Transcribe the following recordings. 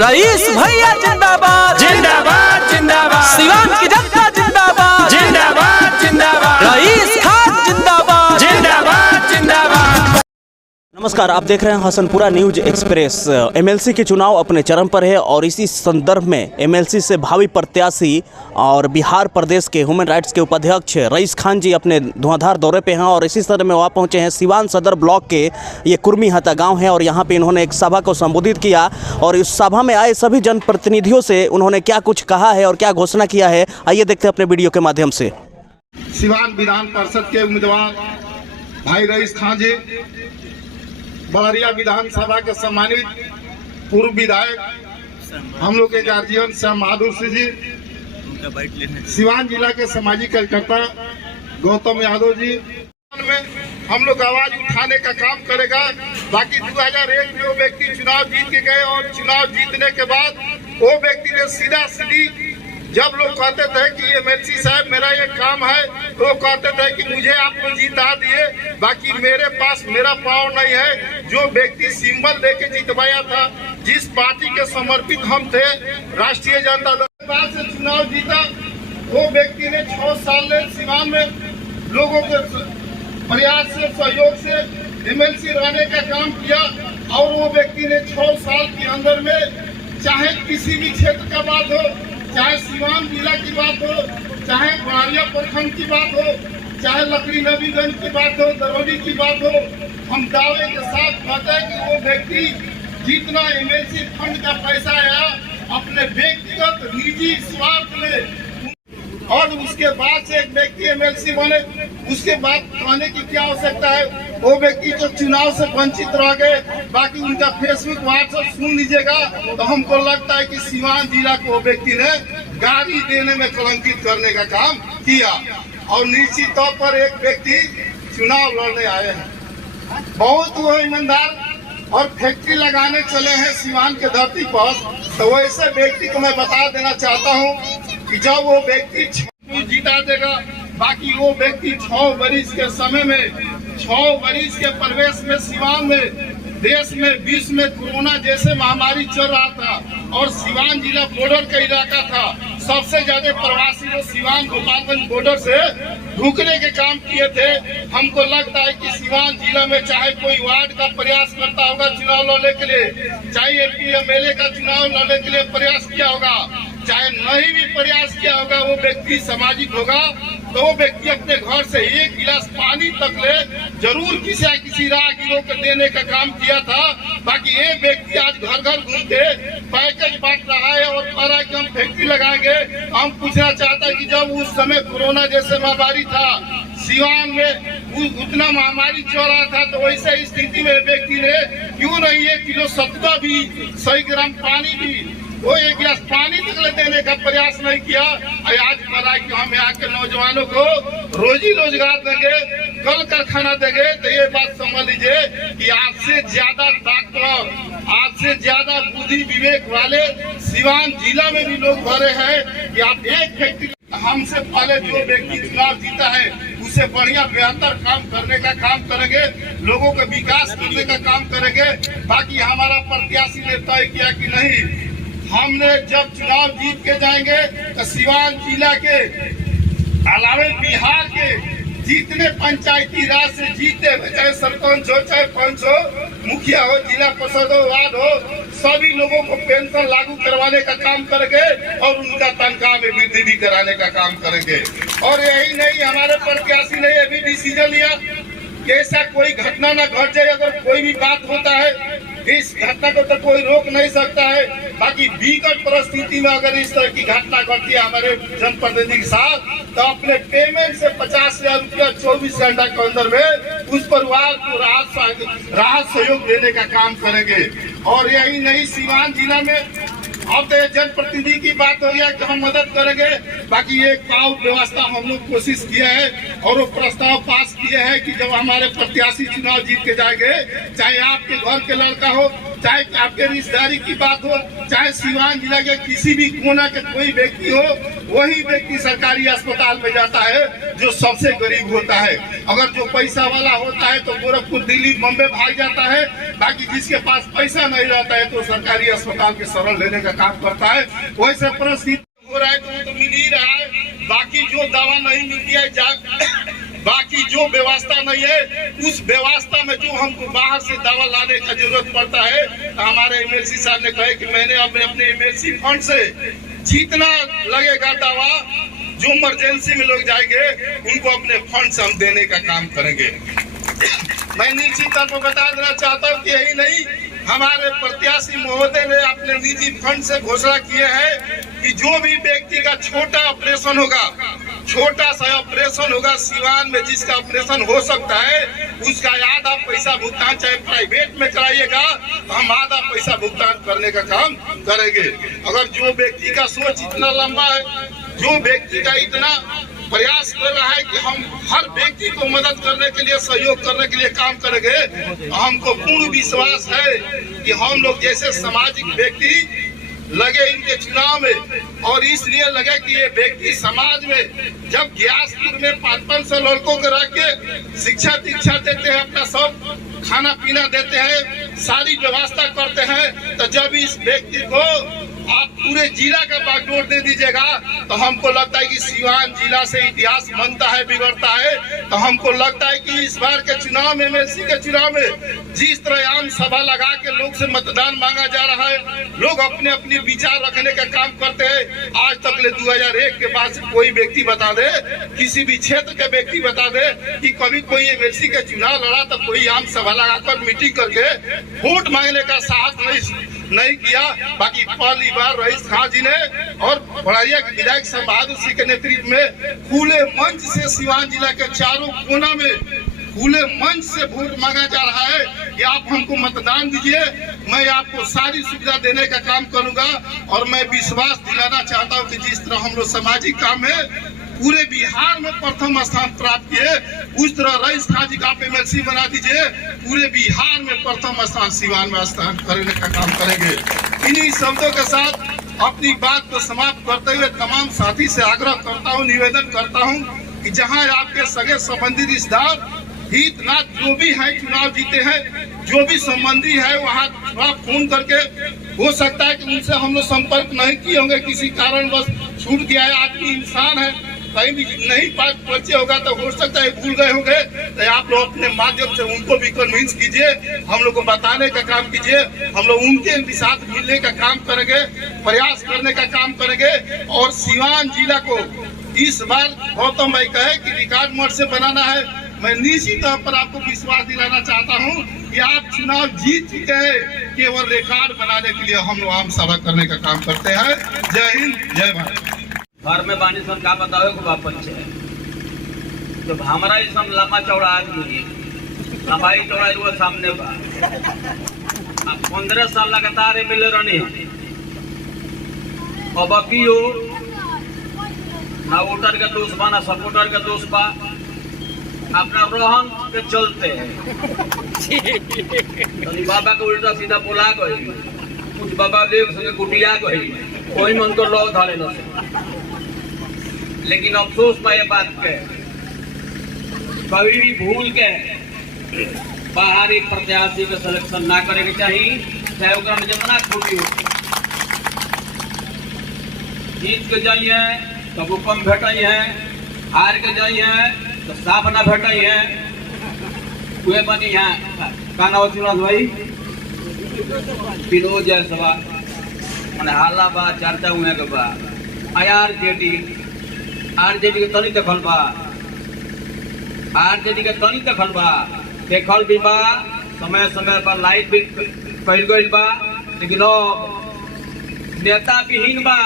Rice भैया जिंदाबाद जिंदाबाद जिंदाबाद। सिवान की जनता जिंदाबाद जिंदाबाद जिंदाबाद। रईस खान जिंदाबाद जिंदाबाद जिंदाबाद। नमस्कार, आप देख रहे हैं हसनपुरा न्यूज एक्सप्रेस। एमएलसी के चुनाव अपने चरम पर है और इसी संदर्भ में एमएलसी से भावी प्रत्याशी और बिहार प्रदेश के ह्यूमन राइट्स के उपाध्यक्ष रईस खान जी अपने धुआंधार दौरे पे हैं और इसी तरह में वहाँ पहुँचे हैं। सिवान सदर ब्लॉक के ये कुर्मी हता गाँव है और यहाँ पे इन्होंने एक सभा को संबोधित किया और इस सभा में आए सभी जनप्रतिनिधियों से उन्होंने क्या कुछ कहा है और क्या घोषणा किया है, आइए देखते हैं अपने वीडियो के माध्यम से। सिवान विधान परिषद के उम्मीदवार भाई रईस खान जी, बड़रिया विधानसभा के सम्मानित पूर्व विधायक हम लोग के गार्जियन श्याम बहादुर सिंह जी, सिवान जिला के सामाजिक कार्यकर्ता गौतम यादव जी, में हम लोग आवाज उठाने का काम करेगा। बाकी 2001 में वो व्यक्ति चुनाव जीत के गए और चुनाव जीतने के बाद वो व्यक्ति ने सीधा सीधी जब लोग कहते थे कि एमएलसी साहब मेरा ये काम है तो वो कहते थे कि मुझे आप लोग जिता दिए, बाकी मेरे पास मेरा पावर नहीं है। जो व्यक्ति सिंबल लेके जितवाया था, जिस पार्टी के समर्पित हम थे, राष्ट्रीय जनता दल बाद से चुनाव जीता, वो व्यक्ति ने 6 साल में सिवान में लोगों के प्रयास से सहयोग से एमएलसी रहने का काम किया और वो व्यक्ति ने 6 साल के अंदर में चाहे किसी भी क्षेत्र का बात हो, चाहे सिवान जिला की बात हो, चाहे बड़रिया प्रखंड की बात हो, चाहे लकड़ी नबीगंज की बात हो, दरौली की बात हो, हम दावे के साथ कहते हैं कि वो व्यक्ति जितना एमएलसी फंड का पैसा आया अपने व्यक्तिगत निजी स्वार्थ में और उसके बाद से एक व्यक्ति एमएलसी बने, उसके बाद कहने की क्या आवश्यकता है। वो व्यक्ति जो चुनाव से वंचित रह गए, बाकी उनका फेसबुक व्हाट्सएप सुन लीजिएगा तो हमको लगता है कि सिवान जिला को वो व्यक्ति ने गाली देने में कलंकित करने का काम किया। और निश्चित तौर पर एक व्यक्ति चुनाव लड़ने आए हैं, बहुत वो ईमानदार और फैक्ट्री लगाने चले हैं सिवान के धरती पर, तो वैसे व्यक्ति को मैं बता देना चाहता हूँ कि जब वो व्यक्ति जीता देगा, बाकी वो व्यक्ति 6 वर्ष के समय में 6 वर्ष के प्रवेश में सिवान में देश में विश्व में कोरोना जैसे महामारी चल रहा था और सिवान जिला बॉर्डर का इलाका था, सबसे ज्यादा प्रवासी लोग सिवान गोपालगंज बॉर्डर से रुकने के काम किए थे। हमको लगता है कि सिवान जिला में चाहे कोई वार्ड का प्रयास करता होगा चुनाव लड़ने के लिए, चाहे एमपी एमएलए का चुनाव लड़ने के लिए प्रयास किया होगा, चाहे नहीं भी प्रयास किया होगा, वो व्यक्ति सामाजिक होगा तो वो व्यक्ति अपने घर से 1 गिलास पानी तक ले जरूर किसी राहगीरों को देने का काम किया था। बाकी ये व्यक्ति आज घर घर घूम के पैकेज बांट रहा है और कह रहा है कि हम फैक्ट्री लगाएंगे। हम पूछना चाहता है कि जब उस समय कोरोना जैसे महामारी था सिवान में उतना महामारी चल रहा था, तो वैसे स्थिति में व्यक्ति ने क्यों नहीं 1 किलो सत्तू भी 100 ग्राम पानी भी वो 1 गिलास पानी तक देने का प्रयास नहीं किया। आज कह रहा है कि हम यहाँ के नौजवानों को रोजी रोजगार देंगे, कल कारखाना देंगे। तो ये बात समझ लीजिए कि आपसे ज्यादा ताकतवर, आपसे ज्यादा बुद्धि विवेक वाले सिवान जिला में भी लोग भरे हैं कि आप एक फैक्ट्री हमसे पहले जो व्यक्ति चुनाव जीता है उससे बढ़िया बेहतर काम करने का काम करेंगे, लोगों का विकास करने का काम करेंगे। बाकी हमारा प्रत्याशी ने तय किया कि नहीं, हमने जब चुनाव जीत के जाएंगे तो सिवान जिला के अलावे बिहार के जितने पंचायती राज से जीते हुए, चाहे सरपंच हो, चाहे पंच हो, मुखिया हो, जिला परिषद हो, वार्ड हो, सभी लोगों को पेंशन लागू करवाने का काम करेंगे और उनका तनख्वाह में वृद्धि भी कराने का काम करेंगे। और यही नहीं, हमारे प्रत्याशी ने यह भी डिसीजन लिया कि ऐसा कोई घटना न घट जाए। अगर कोई भी बात होता है इस घटना को तो कोई रोक नहीं सकता है, बाकी विकट परिस्थिति में अगर इस तरह की घटना घटती है हमारे जनप्रतिनिधि के साथ, तो अपने पेमेंट से 50,000 रुपया 24 घंटा के अंदर में उस परिवार को राहत सहयोग देने का काम करेंगे। और यही नहीं, सिवान जिला में अब तो जनप्रतिनिधि की बात हो गया कि हम मदद करेंगे, बाकी एक पाव व्यवस्था हम लोग कोशिश किया है और वो प्रस्ताव पास किए हैं कि जब हमारे प्रत्याशी चुनाव जीत के जाएंगे, चाहे आपके घर के लड़का हो, चाहे आपके रिश्तेदारी की बात हो, चाहे सिवान जिला के किसी भी कोना के कोई व्यक्ति हो, वही व्यक्ति सरकारी अस्पताल में जाता है जो सबसे गरीब होता है। अगर जो पैसा वाला होता है तो गोरखपुर, दिल्ली, बम्बे भाग जाता है। बाकी जिसके पास पैसा नहीं रहता है तो सरकारी अस्पताल के शरण लेने का काम करता है। वैसे परिस्थिति हो रहा है तो वो तो मिल ही रहा है। बाकी जो दवा नहीं मिलती है, बाकी जो व्यवस्था नहीं है, उस व्यवस्था में जो हमको बाहर से दवा लाने का जरूरत पड़ता है, तो हमारे एमएलसी साहब ने कहे कि मैंने अपने एमएलसी फंड से जितना लगेगा दवा, जो इमरजेंसी में लोग जाएंगे उनको अपने फंड से हम देने का काम करेंगे। मैं निश्चित तौर पर बता देना चाहता हूँ कि यही नहीं, हमारे प्रत्याशी महोदय ने अपने निजी फंड से घोषणा किए हैं कि जो भी व्यक्ति का छोटा ऑपरेशन होगा, छोटा सा ऑपरेशन होगा सिवान में, जिसका ऑपरेशन हो सकता है, उसका आधा पैसा भुगतान चाहे प्राइवेट में कराइएगा तो हम आधा पैसा भुगतान करने का काम करेंगे। अगर जो व्यक्ति का सोच इतना लंबा है, जो व्यक्ति का इतना प्रयास कर रहा है कि हम हर व्यक्ति को मदद करने के लिए, सहयोग करने के लिए काम करेंगे, हमको पूर्ण विश्वास है कि हम लोग जैसे सामाजिक व्यक्ति लगे इनके चुनाव में, और इसलिए लगे कि ये व्यक्ति समाज में जब ग्यासपुर में 500 लड़कों को रख के शिक्षा दीक्षा देते हैं, अपना सब खाना पीना देते हैं, सारी व्यवस्था करते हैं, तो जब इस व्यक्ति को आप पूरे जिला का बागडोर दे दीजिएगा तो हमको लगता है कि सिवान जिला से इतिहास बनता है, बिगड़ता है। तो हमको लगता है कि इस बार के चुनाव में, एमएलसी के चुनाव में जिस तरह आम सभा लगा के लोग से मतदान मांगा जा रहा है, लोग अपने अपने विचार रखने का काम करते हैं। आज तक ले 2001 के बाद से कोई व्यक्ति बता दे, किसी भी क्षेत्र के व्यक्ति बता दे कि कभी कोई एमएलसी के चुनाव लड़ा तो कोई आम सभा लगाकर मीटिंग करके वोट मांगने का साहस नहीं किया। बाकी पहली बार रईस खान जी ने और बड़ाइया के विधायक साहब बहादुर सिंह के नेतृत्व में खुले मंच से सिवान जिला के चारों कोना में खुले मंच से वोट मांगा जा रहा है कि आप हमको मतदान दीजिए, मैं आपको सारी सुविधा देने का काम करूंगा। और मैं विश्वास दिलाना चाहता हूं कि जिस तरह हम लोग सामाजिक काम में पूरे बिहार में प्रथम स्थान प्राप्त किए, उस तरह रईस खान जी का आप एमएलसी बना दीजिए, पूरे बिहार में प्रथम स्थान सिवान में स्थान करने का काम करेंगे। इन्हीं शब्दों के साथ अपनी बात को समाप्त करते हुए तमाम साथी से आग्रह करता हूं, निवेदन करता हूं कि जहां आपके सगे संबंधी रिश्तेदार हितनाथ जो भी है, चुनाव जीते हैं, जो भी संबंधी है, वहाँ थोड़ा फोन करके, हो सकता है कि उनसे हम लोग संपर्क नहीं किए होंगे, किसी कारण बस छूट गया है, आदमी इंसान है, कहीं भी नहीं परिचय होगा तो हो सकता है भूल गए होंगे। तो आप लोग अपने माध्यम से उनको भी कन्विंस कीजिए, हम लोग को बताने का काम कीजिए, हम लोग उनके साथ मिलने का काम करेंगे, प्रयास करने का काम करेंगे। और सिवान जिला को इस बार गौतम भाई कहे कि रिकॉर्ड मोड से बनाना है। मैं निश्चित तौर पर आपको विश्वास दिलाना चाहता हूं कि आप चुनाव जीत चुके हैं, केवल रिकॉर्ड बनाने के लिए हम लोग आम सभा करने का काम करते हैं। जय हिंद, जय भारत। घर में बानी सन का बतावे को बाप बच्चे जब हमारा ही सब लंबा चौड़ा आदमी लंबाई चौड़ाई वो सामने बा। अब 15 साल लगातार मिले रहनी, अब अपियो ना वोटर का दोस्त बा ना सपोर्टर का दोस्त बा, अपना रोहन के चलते तो बाबा को उल्टा सीधा बोला गई, कुछ बाबा देव संगे गुटिया गई, कोई मन तो लो धारे न से। लेकिन अफसोस बा ये बात के, कभी भी भूल के बाहरी प्रत्याशी के सिलेक्शन ना करे के चाहिए, चाहे ओकरा में जितना खूबी हो। जीत के जाइए तो वो कम भेटाई है, हार के जाइए तो साफ ना भेटाई है। वे बनी यहाँ का नाम चुना भाई विनोद जयसवा मैंने हाला बा चर्चा हुए के बा आरजेडी के तनी दखल बा, आरजेडी के तनी दखल बा, देखल भी बा, समय समय पर लाइट भी कइल गइल बा, लेकिन नेता विहीन बा,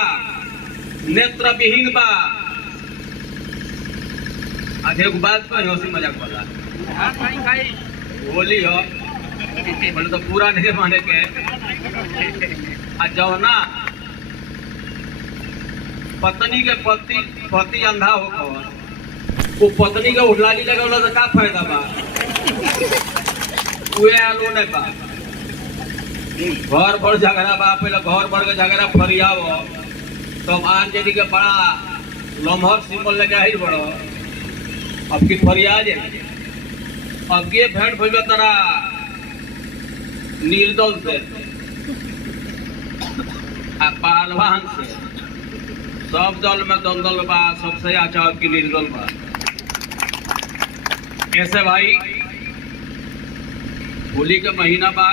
नेत्र विहीन बा। आज एक बात तो हंसी मजाक वाला बोली हो बोले तो पूरा नहीं माने के जाओ ना, पत्नी के पति अंधा हो वो पत्नी के उठलाली लगा तो का फायदा बा, वे आलो नहीं बा। घर पर झगड़ा बा, पहले घर पर के झगड़ा फरियाव, तब आन जदी के बड़ा लम्हर सिंबल लेके आई बड़ो, अब की फरियाद है, अब के भेंट भइल तरा निर्दल से आ पहलवान से, सब दल में दलदल बा, सबसे अच्छा की निर्दल बा। ऐसे भाई होली का महीना बा,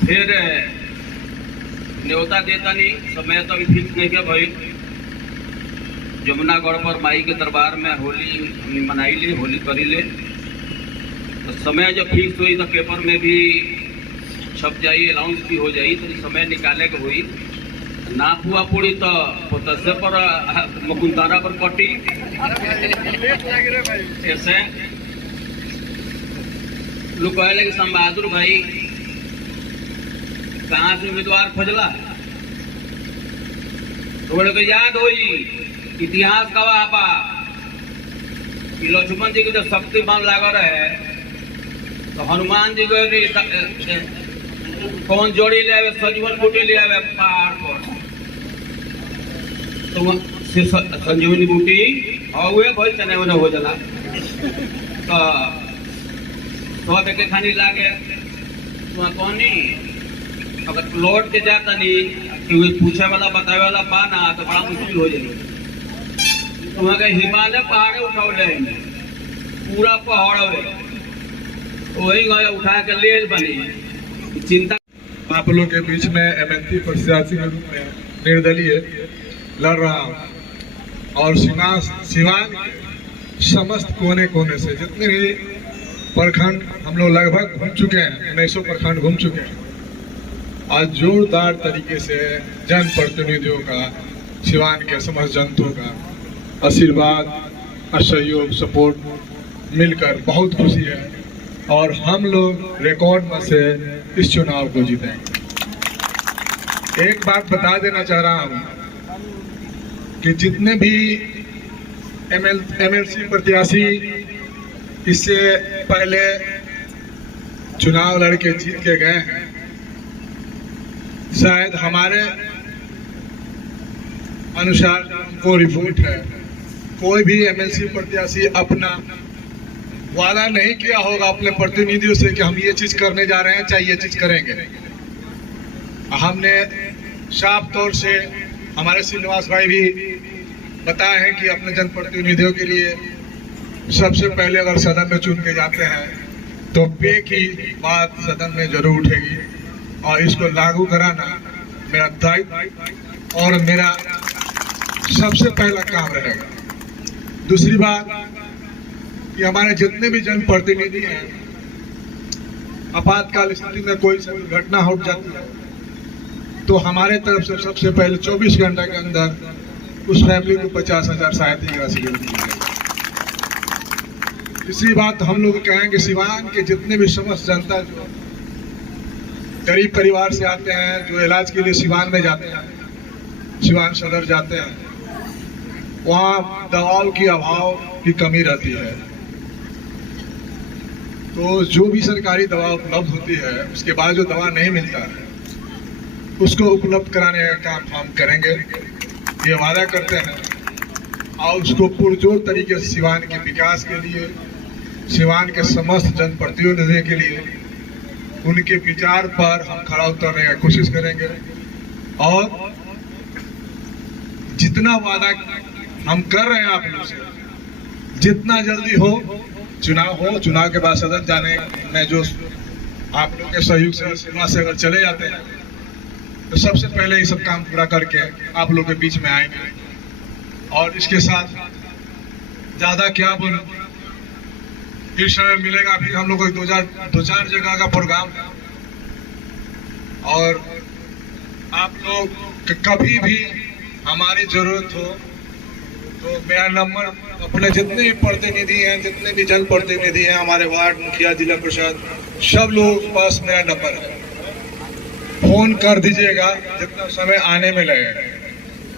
फिर न्योता देता नहीं, समय तो अभी फिक्स नहीं है भाई। जमुनागढ़ पर माई के दरबार में होली मनाई ले, होली करी ले, तो समय जब फिक्स हुई तो पेपर में भी छप जाई, अनाउंस भी हो जाई, तो समय निकाले के हुई। ना हुआ पूरी तो पोतसे पर मुकुंदारा पर पट्टी ऐसे लोग कहले कि संबहादुर भाई कहाँ से उम्मीदवार खोजला, तो बोले को याद हो इतिहास गवाह बा कि लक्ष्मण जी के जो शक्तिमान लागल रहे, तो हनुमान जी को कौन जोड़ी ले आवे, सजीवन बूटी ले आवे पहाड़ पर, तो संजीवनी बूटी और वे भाई चने उन्हें हो जला, तो के खानी लागे तो कौनी अगर लौट के जाता नहीं कि पूछे वाला बतावे वाला पाना तो बड़ा मुश्किल हो जाएगी। तो वहाँ के हिमालय पहाड़ उठाओ ले, पूरा पहाड़ वही उठा के ले बने चिंता। आप लोगों के बीच में एमएलसी प्रत्याशी के रूप में निर्दलीय लड़ रहा हूँ और सिवान के समस्त कोने कोने से जितने भी प्रखंड हम लोग लगभग घूम चुके हैं, 1900 प्रखंड घूम चुके हैं। आज जोरदार तरीके से जनप्रतिनिधियों का, सिवान के समस्त जनता का आशीर्वाद, सहयोग, सपोर्ट मिलकर बहुत खुशी है और हम लोग रिकॉर्ड में से इस चुनाव को जीतेंगे। एक बात बता देना चाह रहा हूं कि जितने भी एमएलसी प्रत्याशी इससे पहले चुनाव लड़के जीत के गए हैं, शायद हमारे अनुसार को रिपोर्ट है, कोई भी एमएलसी प्रत्याशी अपना वादा नहीं किया होगा अपने प्रतिनिधियों से कि हम ये चीज करने जा रहे हैं, चाहे ये चीज करेंगे। हमने साफ तौर से हमारे श्रीनिवास भाई भी बताए हैं कि अपने जनप्रतिनिधियों के लिए सबसे पहले अगर सदन में चुन के जाते हैं तो पे की बात सदन में जरूर उठेगी और इसको लागू कराना मेरा दायित्व और मेरा सबसे पहला काम रहेगा। दूसरी बात कि हमारे जितने भी जनप्रतिनिधि हैं, आपातकाल स्थिति में कोई सी घटना हो जाती है तो हमारे तरफ से सबसे पहले 24 घंटे के अंदर उस फैमिली को 50,000 सहायता राशि दी जाएगी। तीसरी बात हम लोग कहेंगे, सिवान के जितने भी समस्त जनता जो गरीब परिवार से आते हैं, जो इलाज के लिए सिवान में जाते हैं, सिवान सदर जाते हैं, वहाँ दवाओं की अभाव की कमी रहती है, तो जो भी सरकारी दवा उपलब्ध होती है उसके बाद जो दवा नहीं मिलता है उसको उपलब्ध कराने का काम हम करेंगे, ये वादा करते हैं। और उसको पुरजोर तरीके से सिवान के विकास के लिए, सिवान के समस्त जनप्रतिनिधियों के लिए उनके विचार पर हम खड़ा उतरने की कोशिश करेंगे और जितना वादा हम कर रहे हैं आप लोगों से, जितना जल्दी हो चुनाव के बाद सदन जाने में जो आप लोग के सहयोग से अगर चले जाते हैं तो सबसे पहले ये सब काम पूरा करके आप लोग के बीच में आएंगे। और इसके साथ ज्यादा क्या बोलूं, इस समय मिलेगा फिर हम लोग को दो चार जगह का प्रोग्राम है और आप लोग कभी भी हमारी जरूरत हो तो मेरा नंबर, अपने जितने भी प्रतिनिधि हैं, जितने भी जनप्रतिनिधि हैं, हमारे वार्ड मुखिया, जिला परिषद, सब लोग पास मेरा नंबर है, फोन कर दीजिएगा जितना समय आने में लगेगा।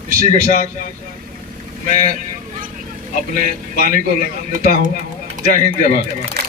इसी के साथ मैं अपने वाणी को लगाम देता हूँ। जय हिंद, जय भारत।